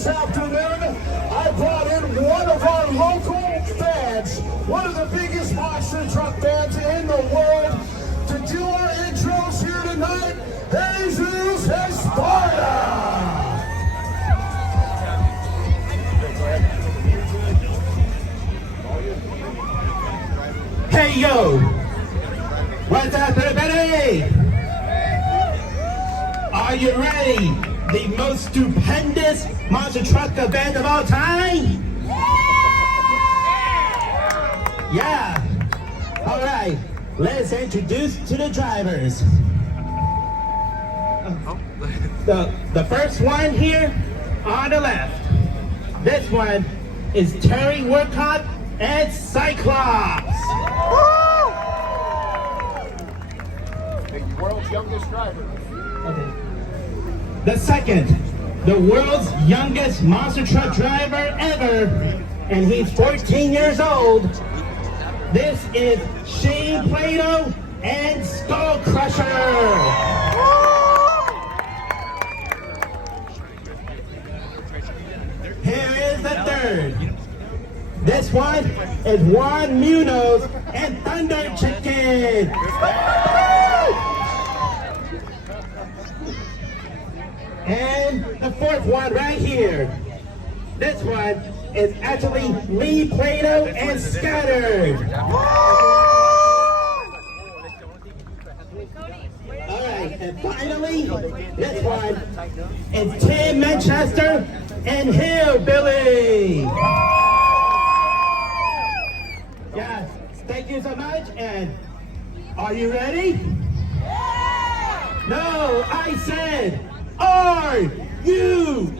this afternoon, I brought in one of our local bands, one of the biggest monster truck bands in the world, to do our intros here tonight. Jesus Esparta! Hey yo! What's up, everybody? Are you ready? The most stupendous monster truck event of all time? Yeah! Alright, let's introduce to the drivers. The first one here on the left. This one is Terry Workcott and Cyclops. The world's youngest driver. Okay. The second, the world's youngest monster truck driver ever, and he's 14 years old. This is Shane Plato and Skull Crusher. Here is the third. This one is Juan Munoz and Thunder Chicken. And the fourth one right here. This one is actually Lee Plato and Scattered. Alright, and finally, this one is Tim Manchester and Hillbilly. Yeah, thank you so much, and are you ready? No, I said, are you